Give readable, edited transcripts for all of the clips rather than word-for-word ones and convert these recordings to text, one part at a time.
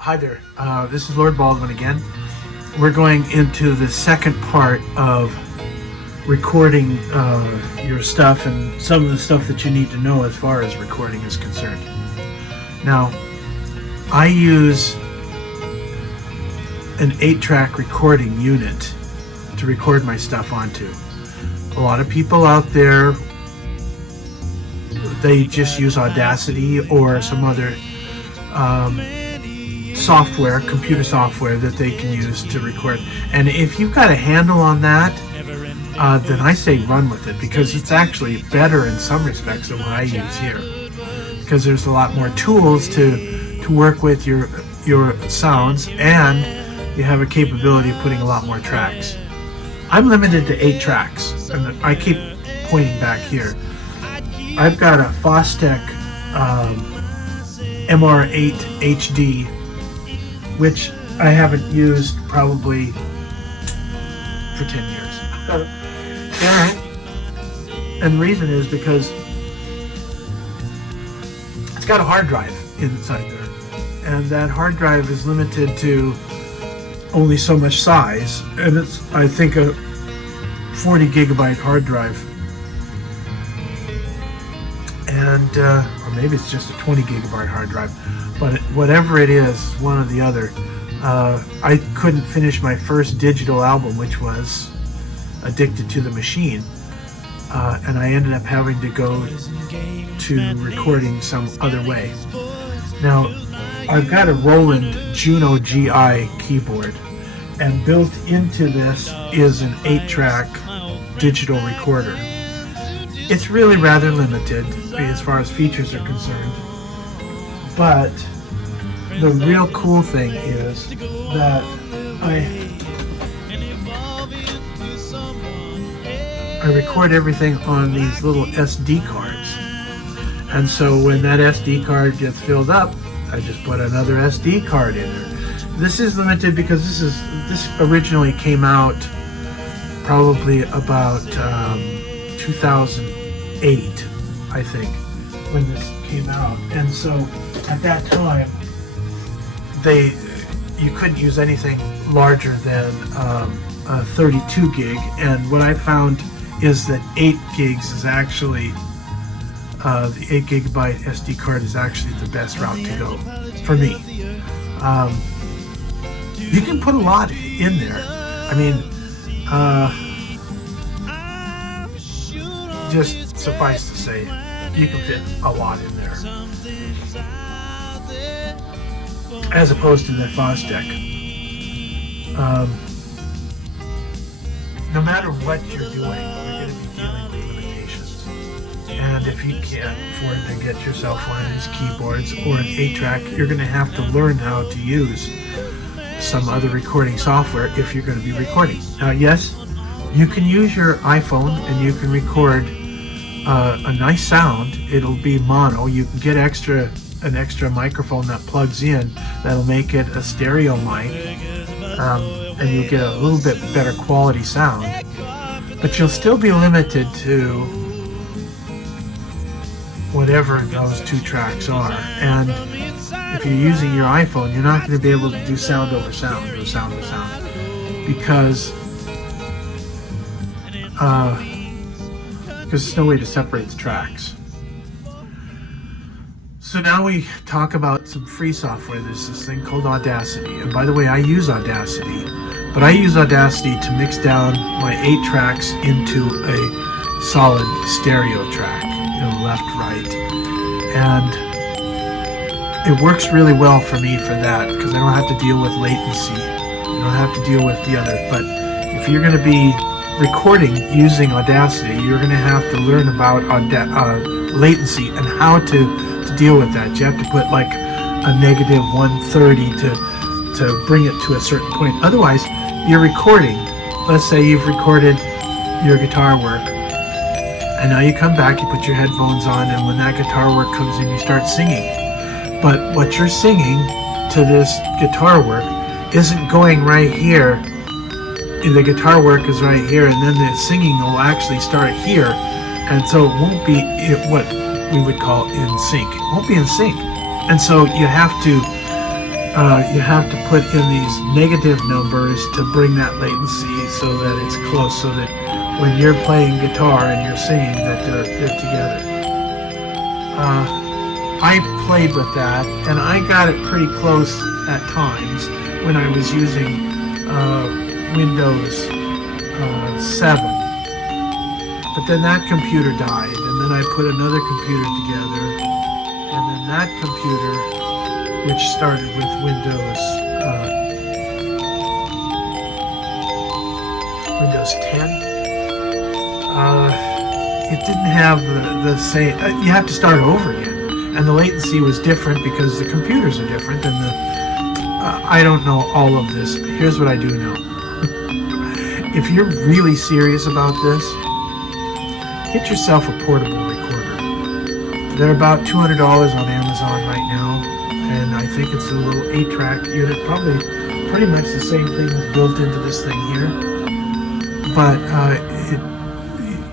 Hi there, this is Lord Baldwin again. We're going into the second part of recording your stuff and some of the stuff that you need to know as far as recording is concerned. Now, I use an 8-track recording unit to record my stuff onto. A lot of people out there, they just use Audacity or some other software, computer software that they can use to record. And if you've got a handle on that, then I say run with it, because it's actually better in some respects than what I use here, because there's a lot more tools to work with your sounds, and you have a capability of putting a lot more tracks. I'm limited to 8 tracks, and I keep pointing back here. I've got a Fostech MR8 HD, which I haven't used probably for 10 years. And the reason is because it's got a hard drive inside there, and that hard drive is limited to only so much size, and it's, I think, a 40 gigabyte hard drive, and or maybe it's just a 20 gigabyte hard drive, but whatever it is, one or the other. I couldn't finish my first digital album, which was Addicted to the Machine, and I ended up having to go to recording some other way. Now, I've got a Roland Juno GI keyboard, and built into this is an 8-track digital recorder. It's really rather limited as far as features are concerned, but the real cool thing is that I record everything on these little SD cards, and so when that SD card gets filled up, I just put another SD card in there. This is limited because this originally came out probably about 2008, I think, when this came out, and so at that time you couldn't use anything larger than 32 gig, and what I found is that 8 gigs is actually the 8 gigabyte SD card is actually the best route to go for me. You can put a lot in there. I mean, just suffice to say, you can fit a lot in there, as opposed to the Fostech. No matter what you're doing, you're going to be dealing with limitations. And if you can't afford to get yourself one of these keyboards or an 8-track, you're going to have to learn how to use some other recording software if you're going to be recording. Now, yes, you can use your iPhone and you can record a nice sound. It'll be mono. You can get an extra microphone that plugs in that'll make it a stereo mic, and you'll get a little bit better quality sound, but you'll still be limited to whatever those 2 tracks are. And if you're using your iPhone, you're not going to be able to do sound over sound or sound over sound, because there's no way to separate the tracks. So now we talk about some free software. There's this thing called Audacity, and by the way, I use Audacity, but I use Audacity to mix down my 8 tracks into a solid stereo track, left, right, and it works really well for me for that, because I don't have to deal with latency. I don't have to deal with the other. But if you're going to be recording using Audacity, you're going to have to learn about latency and how to deal with that. You have to put like a negative 130 to bring it to a certain point. Otherwise, you're recording. Let's say you've recorded your guitar work, and now you come back, you put your headphones on, and when that guitar work comes in, you start singing. But what you're singing to this guitar work isn't going right here. The guitar work is right here, and then the singing will actually start here, and so it won't be what we would call in sync. It won't be in sync, and so you have to you have to put in these negative numbers to bring that latency so that it's close, so that when you're playing guitar and you're singing that they're together. I played with that, and I got it pretty close at times when I was using Windows 7. But then that computer died, and then I put another computer together, and then that computer, which started with Windows 10, it didn't have the same. You have to start over again, and the latency was different because the computers are different, and I don't know all of this, but here's what I do know. If you're really serious about this, get yourself a portable recorder. They're about $200 on Amazon right now, and I think it's a little 8-track unit, probably pretty much the same thing built into this thing here, but it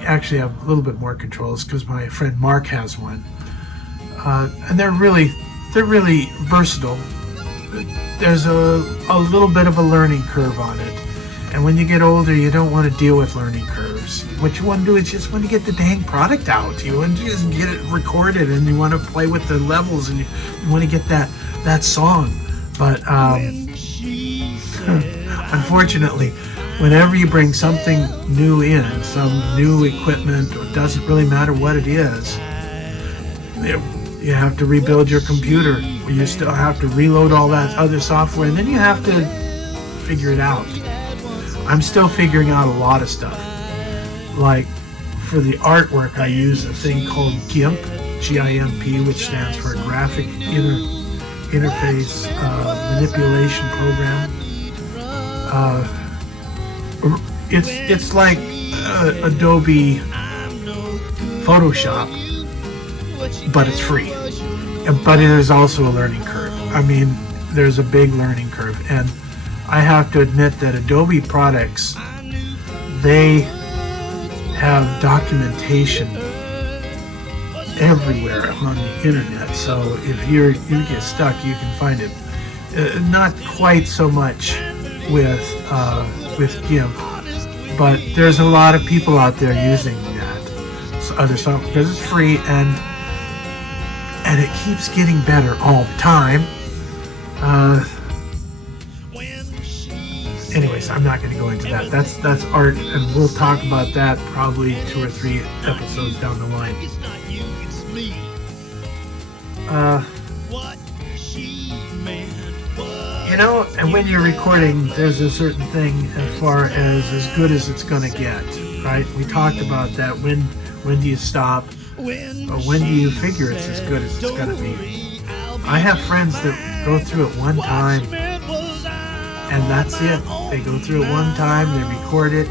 actually have a little bit more controls because my friend Mark has one, and they're really versatile. There's a little bit of a learning curve on it, and when you get older, you don't want to deal with learning curves. What you want to do is just want to get the dang product out. You want to just get it recorded, and you want to play with the levels, and you want to get that song. But unfortunately, whenever you bring something new in, some new equipment, it doesn't really matter what it is, you have to rebuild your computer. You still have to reload all that other software, and then you have to figure it out. I'm still figuring out a lot of stuff. Like for the artwork, I use a thing called GIMP, G-I-M-P, which stands for Graphic Interface Manipulation Program. It's like Adobe Photoshop, but it's free. But it is also a learning curve. I mean, there's a big learning curve, and I have to admit that Adobe products, they have documentation everywhere on the internet. So if you get stuck, you can find it. Not quite so much with GIMP, but there's a lot of people out there using that other software because it's free, and it keeps getting better all the time. Anyways, I'm not going to go into that. That's art, and we'll talk about that probably 2 or 3 episodes down the line. You know, and when you're recording, there's a certain thing as far as good as it's going to get, right? We talked about that. When do you stop? Or when do you figure it's as good as it's going to be? I have friends that go through it one time, and that's it. They go through it one time, they record it.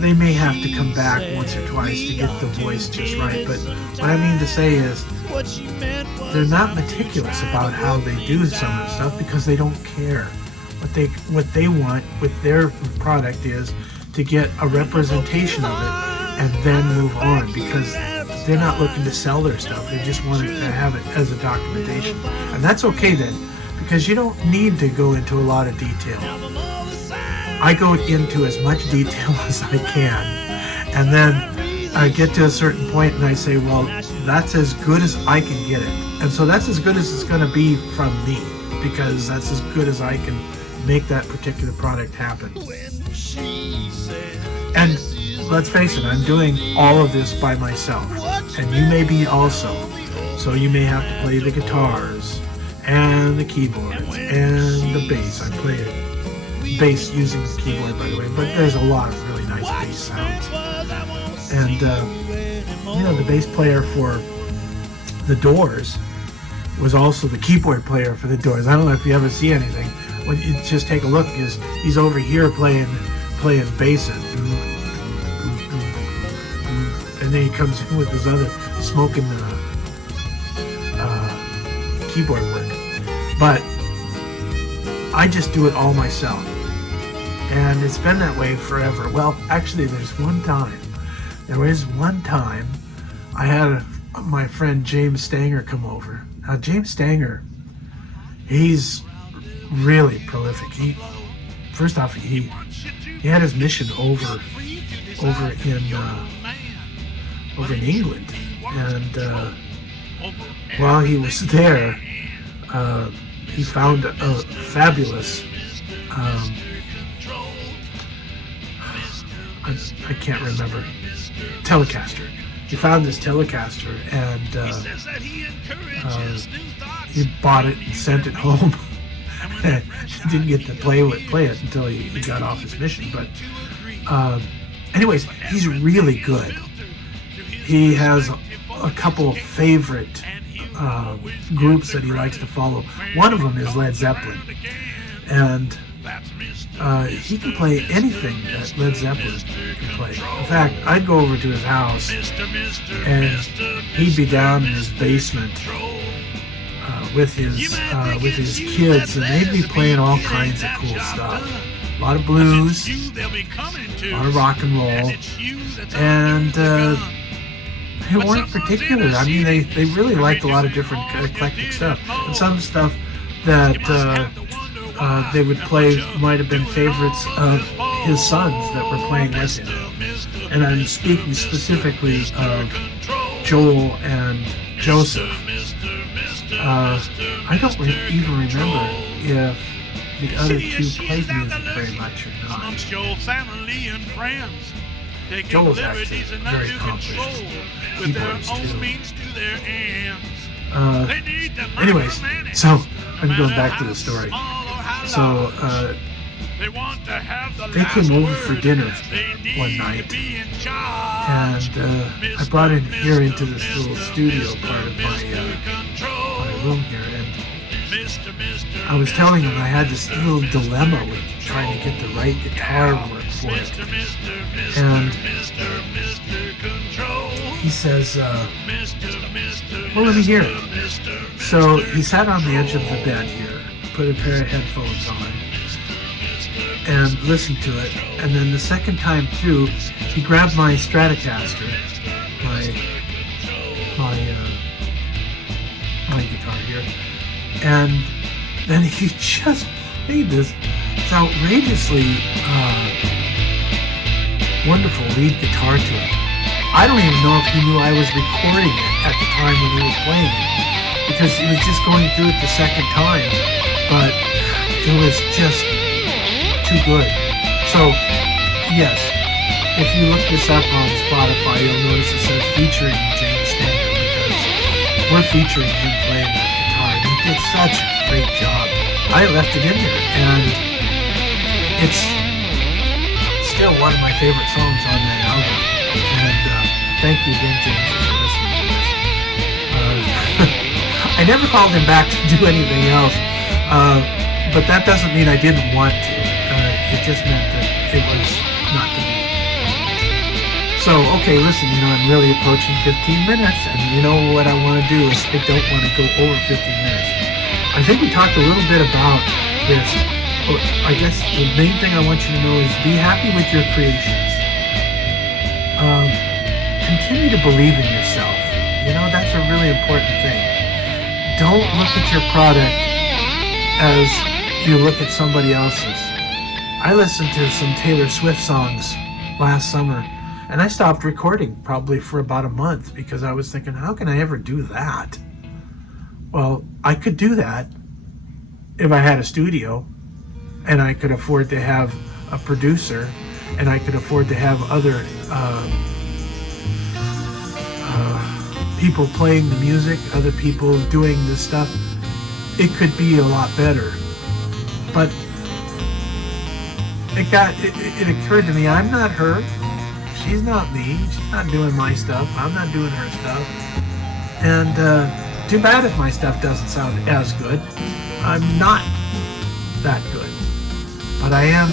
They may have to come back once or twice to get the voice just right, but what I mean to say is they're not meticulous about how they do some of the stuff because they don't care. What they want with their product is to get a representation of it and then move on, because they're not looking to sell their stuff. They just want to have it as a documentation. And that's okay then, because you don't need to go into a lot of detail. I go into as much detail as I can, and then I get to a certain point and I say, well, that's as good as I can get it. And so that's as good as it's going to be from me, because that's as good as I can make that particular product happen. And let's face it, I'm doing all of this by myself, and you may be also. So you may have to play the guitars and the keyboards and the bass. I play bass using the keyboard, by the way, but there's a lot of really nice bass sounds. And the bass player for the Doors was also the keyboard player for the Doors. I don't know if you ever see anything. When you just take a look, he's over here playing bass, and then he comes in with his other smoking keyboard work. But I just do it all myself, and it's been that way forever. Well, actually, there is one time I had my friend James Stanger come over. Now, James Stanger, He's really prolific. First off, he had his mission over in England, and while he was there, he found a fabulous. I can't remember. Telecaster. He found this Telecaster, and he bought it and sent it home. He didn't get to play it until he got off his mission. But anyways, he's really good. He has a couple of favorite groups that he likes to follow. One of them is Led Zeppelin, and he can play anything that Led Zeppelin can play. In fact, I'd go over to his house, and he'd be down in his basement with his kids, and they'd be playing all kinds of cool stuff. A lot of blues, a lot of rock and roll, and they weren't particular. I mean, they really liked a lot of different eclectic stuff, and some stuff that they would play might have been favorites of his sons that were playing with him. And I'm speaking specifically of Joel and Joseph. I don't even remember if the other two played music very much or not. Joel's actually very accomplished keyboardist too. Anyways, so I'm going back to the story. So they came over for dinner one night, and I brought him here into this little studio part of my room here, and I was telling him I had this little dilemma with trying to get the right guitar work for it. And he says, well, let me hear it. So he sat on the edge of the bed here, put a pair of headphones on, and listened to it. And then the second time through, he grabbed my Stratocaster, my guitar here, and then he just played this outrageously wonderful lead guitar to it. I don't even know if he knew I was recording it at the time when he was playing it, because he was just going through it the second time, but it was just too good. So, yes, if you look this up on Spotify, you'll notice it says featuring James Stanger, because we're featuring him playing that guitar, and he did such a great job. I left it in there, and it's still one of my favorite songs on that album. And thank you again, James, for listening to this. I never called him back to do anything else, but that doesn't mean I didn't want to. It just meant that it was not to be. So, okay, listen, I'm really approaching 15 minutes, and you know what I want to do is I don't want to go over 15 minutes. I think we talked a little bit about this. I guess the main thing I want you to know is be happy with your creations. Continue to believe in yourself. That's a really important thing. Don't look at your product as you look at somebody else's. I listened to some Taylor Swift songs last summer, and I stopped recording probably for about a month because I was thinking, how can I ever do that? Well, I could do that if I had a studio, and I could afford to have a producer, and I could afford to have other people playing the music, other people doing this stuff. It could be a lot better. But it occurred to me, I'm not her. She's not me. She's not doing my stuff. I'm not doing her stuff. And too bad if my stuff doesn't sound as good. I'm not that good. But I am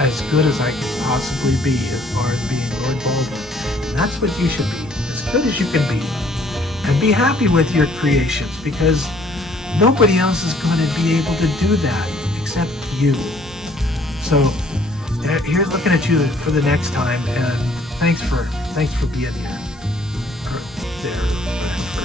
as good as I can possibly be as far as being Lord Baldwin. And that's what you should be, as good as you can be. And be happy with your creations, because nobody else is going to be able to do that except you. So here's looking at you for the next time, and thanks for being here. Or there, whatever.